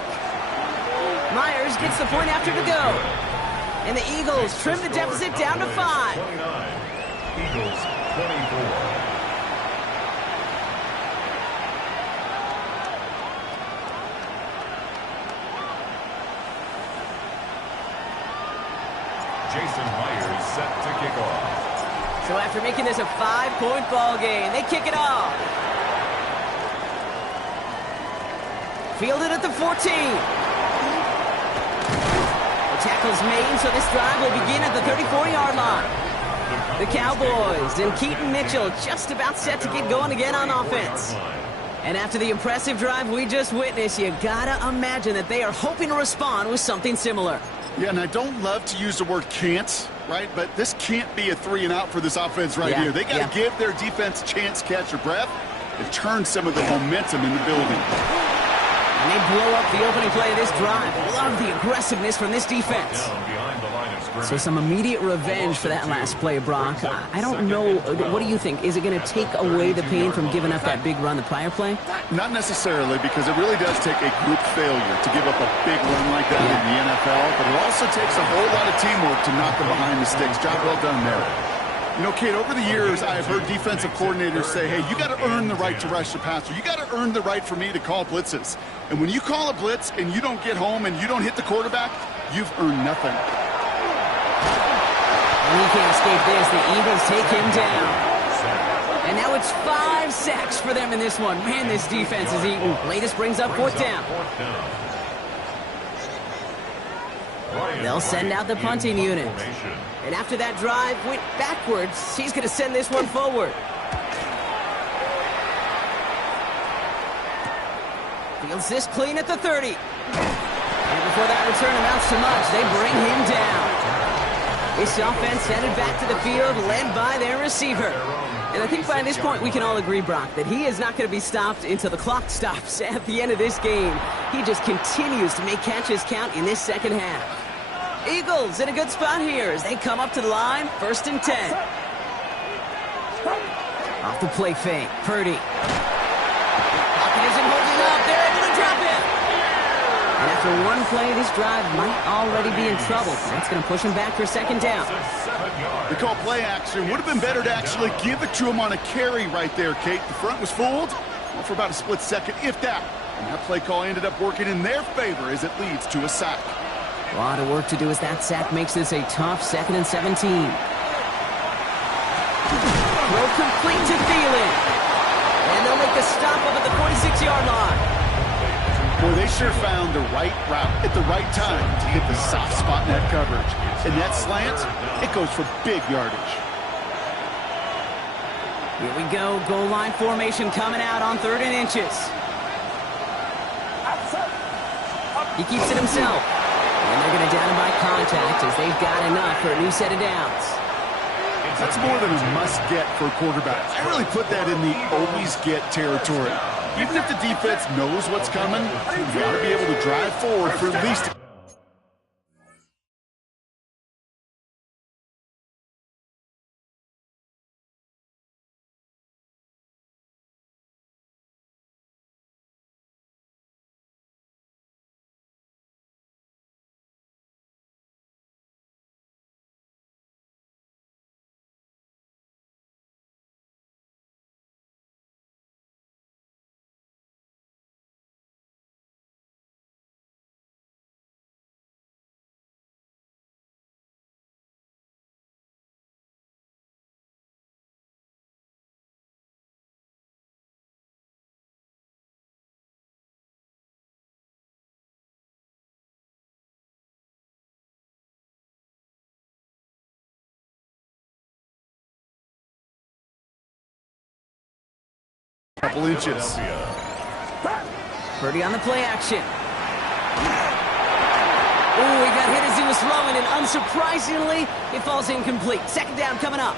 Myers gets the point after to go. And the Eagles trim the deficit down to 5. 29. Eagles 24. Jason Myers set to kick off. So after making this a 5-point ball game, they kick it off. Fielded at the 14. The tackle's made, so this drive will begin at the 34-yard line. The Cowboys and Keaton Mitchell just about set to get going again on offense. And after the impressive drive we just witnessed, you gotta imagine that they are hoping to respond with something similar. Yeah, and I don't love to use the word can't, right? But this can't be a 3-and-out for this offense right here. They got to give their defense a chance to catch their breath and turn some of the momentum in the building. And they blow up the opening play of this drive. Love the aggressiveness from this defense. So some immediate revenge for that last play, Brock. I don't know. What do you think? Is it going to take away the pain from giving up that big run the prior play? Not necessarily, because it really does take a group failure to give up a big run like that in the NFL, but it also takes a whole lot of teamwork to knock them behind the sticks. Job well done there. You know, Kate, over the years, I have heard defensive coordinators say, hey, you got to earn the right to rush the passer. You got to earn the right for me to call blitzes. And when you call a blitz and you don't get home and you don't hit the quarterback, you've earned nothing. And he can't escape this. The Eagles take him down. And now it's 5 sacks for them in this one. Man, this defense is eating. Latest brings up 4th down. They'll send out the punting unit. And after that drive went backwards, he's going to send this one forward. Fields this clean at the 30. And before that return amounts to much, they bring him down. This offense headed back to the field, led by their receiver. And I think by this point we can all agree, Brock, that he is not going to be stopped until the clock stops at the end of this game. He just continues to make catches count in this second half. Eagles in a good spot here as they come up to the line, 1st and 10. Off the play fake, Purdy. Pocket isn't holding up. They're able to drop it. And After one play, this drive might already be in trouble. That's going to push him back for second down. They call play action. Would have been better to actually give it to him on a carry right there, Kate. The front was fooled for about a split second, if that. And that play call ended up working in their favor as it leads to a sack. A lot of work to do as that sack makes this a tough 2nd and 17. Throw complete to Thielen. And they'll make the stop up at the 46-yard line. Boy, they sure found the right route at the right time to hit the soft spot in that coverage. And that slant, it goes for big yardage. Here we go. Goal line formation coming out on 3rd and inches. He keeps it himself. And they're going to down him by contact as they've got enough for a new set of downs. That's more than a must-get for a quarterback. I really put that in the always-get territory. Even if the defense knows what's coming, you got to be able to drive forward for at least... Couple inches. Purdy on the play action. Ooh, he got hit as he was throwing, and unsurprisingly, it falls incomplete. Second down coming up.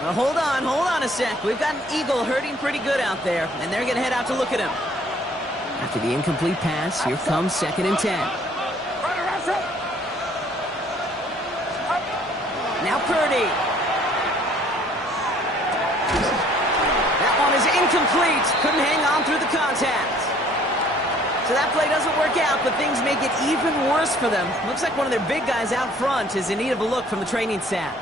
Now, hold on a sec. We've got an Eagle hurting pretty good out there, and they're going to head out to look at him. After the incomplete pass, here comes 2nd and 10. Now Purdy. Is incomplete. Couldn't hang on through the contact. So that play doesn't work out, but things make it even worse for them. Looks like one of their big guys out front is in need of a look from the training staff.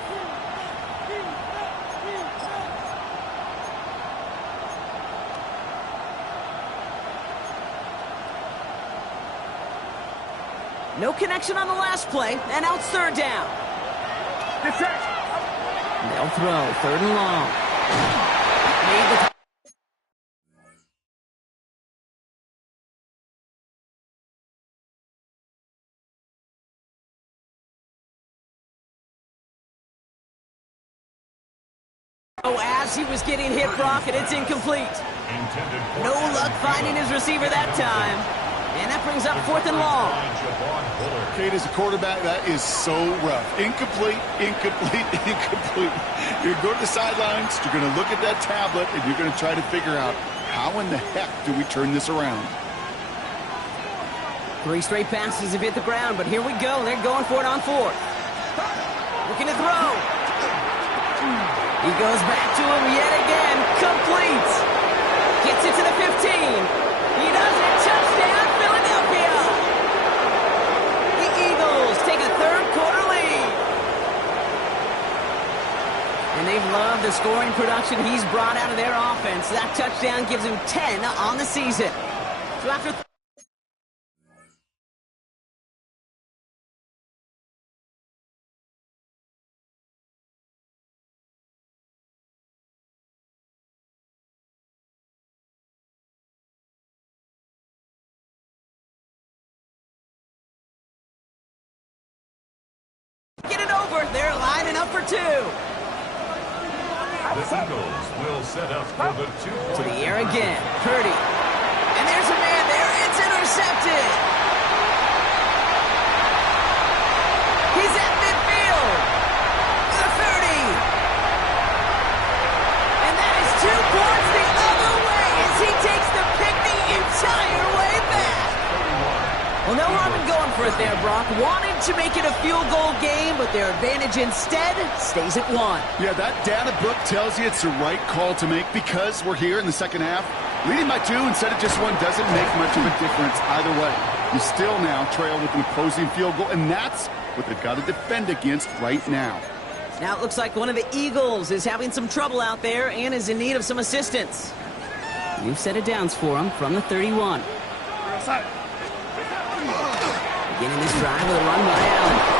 No connection on the last play, and out 3rd down. They'll throw 3rd and long. Made the as he was getting hit, Brock, and it's incomplete. No luck finding his receiver that time. And that brings up 4th and long. Kate, as a quarterback, that is so rough. Incomplete, incomplete, incomplete. You're going to go to the sidelines, you're going to look at that tablet, and you're going to try to figure out how in the heck do we turn this around. 3 straight passes have hit the ground, but here we go. They're going for it on 4th. Looking to throw. He goes back to him yet again. Complete. Gets it to the 15. He does it. Touchdown, Philadelphia. The Eagles take a 3rd quarter lead. And they've loved the scoring production he's brought out of their offense. That touchdown gives him 10 on the season. So after... Get it over. They're lining up for 2. The Eagles will set up for the 2-point. To the air again. Purdy. And there's a man there. It's intercepted. He's at midfield. The 30. And that is 2 points the other way as he takes the pick the entire way back. Well, no harm in going for it there, Brock. Wanted to make it a field goal game, but their advantage instead stays at 1. Yeah, that data book tells you it's the right call to make because we're here in the second half. Leading by 2 instead of just 1 doesn't make much of a difference either way. You still now trail with an opposing field goal, and that's what they've got to defend against right now. Now it looks like one of the Eagles is having some trouble out there and is in need of some assistance. New set of downs for him from the 31. Beginning this drive with a run by Allen.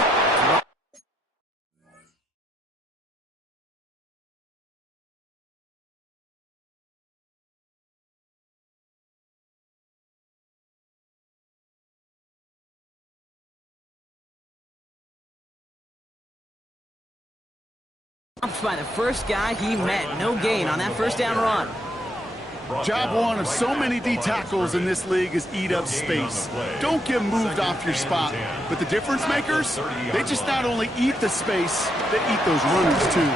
By the first guy he met. No gain on that first down run. Job one of so many D tackles in this league is eat up space. Don't get moved off your spot. But the difference makers, they just not only eat the space, they eat those runners too. And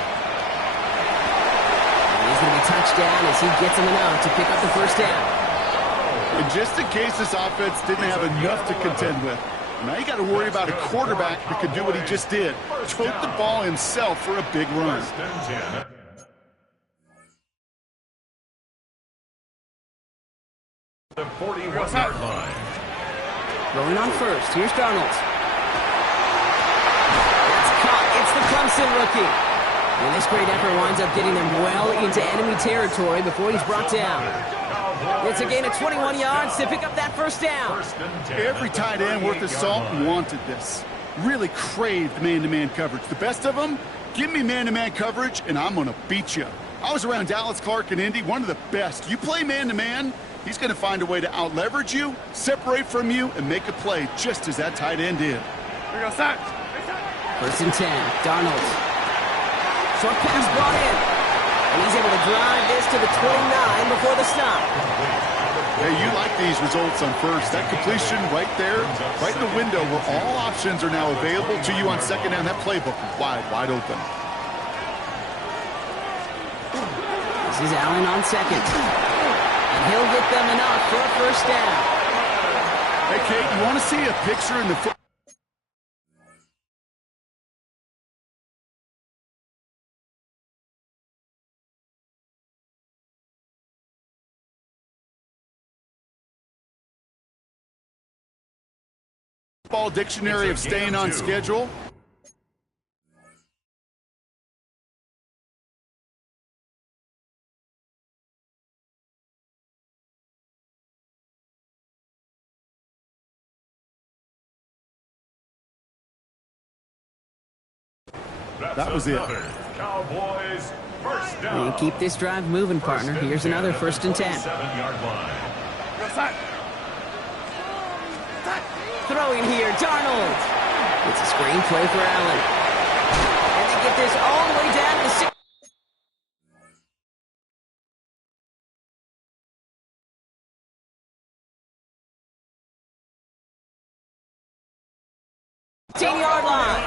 he's going to be touchdown as he gets him enough to pick up the first down. And just in case this offense didn't have enough to contend with, now you got to worry about a quarterback that could do what he just did. Tote the ball himself for a big run. The 41-yard line. Rolling on first. Here's Darnold. That's caught. It's the Clemson rookie. And this great effort winds up getting them well into enemy territory before he's brought down. It's a gain of 21 yards to pick up that first down. Every tight end worth his salt wanted this. Really craved man-to-man coverage. The best of them, give me man-to-man coverage, and I'm going to beat you. I was around Dallas Clark and Indy, one of the best. You play man-to-man, he's going to find a way to out-leverage you, separate from you, and make a play just as that tight end did. First and 10, Darnold. Short pass brought in. And he's able to drive this to the 29 before the stop. Hey, you like these results on first. That completion right there, right in the window where all options are now available to you on second down. That playbook wide open. This is Allen on second. And he'll get them enough for a first down. Hey, Kate, you want to see a picture in the football dictionary of staying on schedule? That was it. Cowboys first down. And keep this drive moving, partner. Here's another first and 10. 7-yard line. Throwing here, Darnold. It's a screen play for Allen. And they get this all the way down to the 6. Yard line.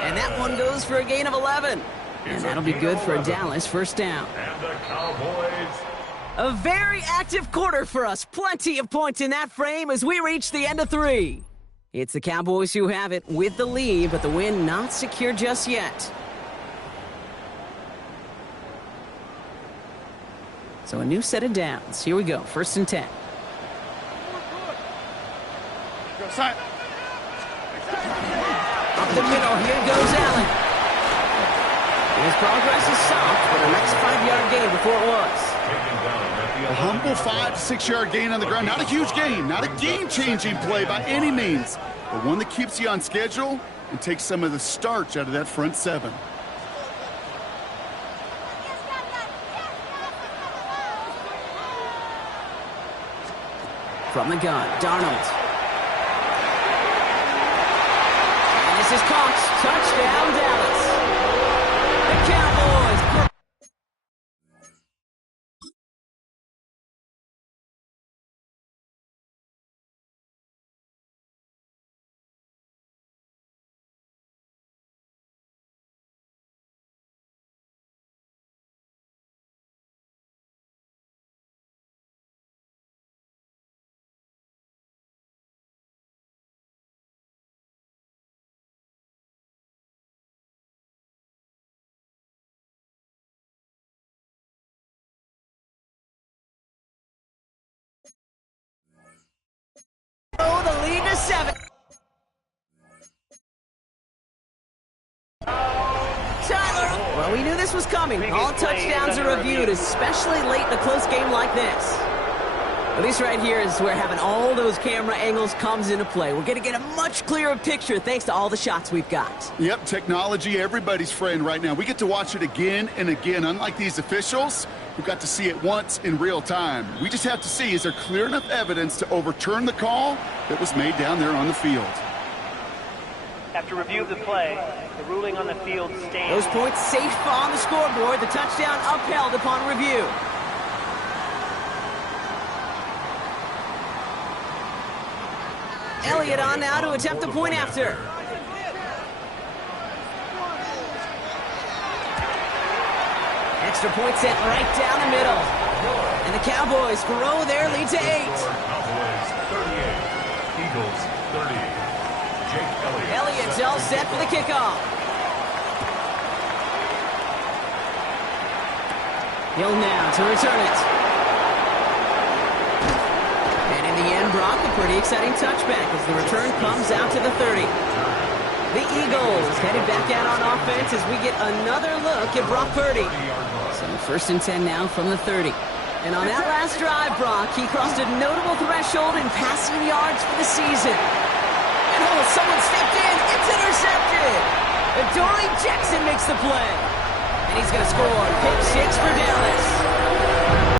And that one goes for a gain of 11. And that'll be good for a Dallas first down. And the Cowboys. A very active quarter for us. Plenty of points in that frame as we reach the end of 3. It's the Cowboys who have it with the lead, but the win not secure just yet. So a new set of downs. Here we go. First and 10. Up the middle. Here goes Allen. His progress is soft, but a nice 5-yard gain before it was. A humble 5 to 6 yard gain on the ground. Not a huge gain, not a game-changing play by any means, but one that keeps you on schedule and takes some of the starch out of that front 7. From the gun, Darnold. And this is caught. Touchdown, Dallas. The Cowboys. 7. Tyler! Well, we knew this was coming. All touchdowns are reviewed, especially late in a close game like this. At least right here is where having all those camera angles comes into play. We're going to get a much clearer picture thanks to all the shots we've got. Yep, technology, everybody's friend right now. We get to watch it again and again. Unlike these officials, who got to see it once in real time. We just have to see, is there clear enough evidence to overturn the call that was made down there on the field? After review of the play, the ruling on the field stands. Those points safe on the scoreboard. The touchdown upheld upon review. Elliott on now to attempt the point after. Extra point set right down the middle. And the Cowboys grow their lead to 8. Cowboys 38, Eagles 30. Jake Elliott. Elliott's all set for the kickoff. Hill now to return it. And in the end, Brock, a pretty exciting touchback as the return comes out to the 30. The Eagles headed back out on offense as we get another look at Brock Purdy. So 1st and 10 now from the 30. And on that last drive, Brock, he crossed a notable threshold in passing yards for the season. And oh, someone stepped in. It's intercepted. Adoree Jackson makes the play. And he's going to score. Pick 6 for Dallas.